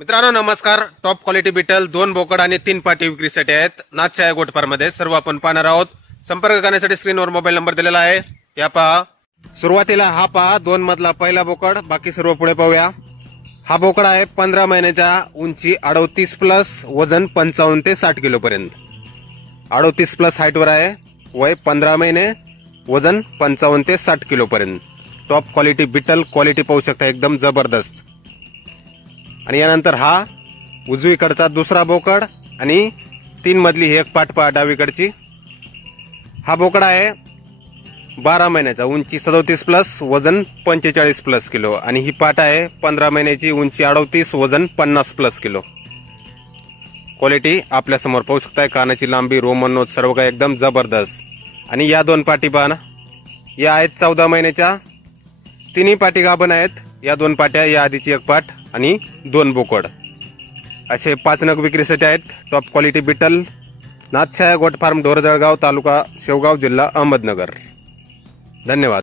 मित्रांनो नमस्कार. Top quality beetle दोन बोकड आणि तीन पाटी विक्रीसाठी आहेत. नाथच्या गोटफारमध्ये सर्व आपण पाहणार आहोत. संपर्क करण्यासाठी स्क्रीनवर मोबाईल नंबर दिलेला आहे. या पहा. सुरुवातीला हा पहा दोन मधला पहिला बोकड. बाकी सर्व पुढे पाहूया. हा बोकड आहे पंधरा महिन्याच्या उंची अडोतीस प्लस वजन पंचावन्न ते साठ किलोपर्यंत अडोतीस प्लस हाईटवर आहे. वय पंधरा महिने वजन पंचावन्न ते साठ किलोपर्यंत टॉप क्वालिटी बिटल क्वालिटी पाहू शकता एकदम जबरदस्त. आणि यानंतर हा उजवीकडचा दुसरा बोकड आणि तीन मधली ही एक पाठपा डावीकडची. हा बोकडा आहे बारा महिन्याचा उंची सदोतीस प्लस वजन पंचेचाळीस प्लस किलो. आणि ही पाट आहे पंधरा महिन्याची उंची अडवतीस वजन पन्नास प्लस किलो. क्वालिटी आपल्यासमोर पाहू शकताय कानाची लांबी रोमन नोट सर्व काही एकदम जबरदस्त. आणि या दोन पाटी पहा ना. या आहेत चौदा महिन्याच्या तिन्ही पाटी गाभण आहेत. या दोन पाट्या या आधीची एक पाट आणि दोन बोकड. असे पाच नग विक्रीसाठी आहेत. Top quality beetle नाथछाया goat farm ढोरजळगाव तालुका शेवगाव जिल्हा अहमदनगर. धन्यवाद.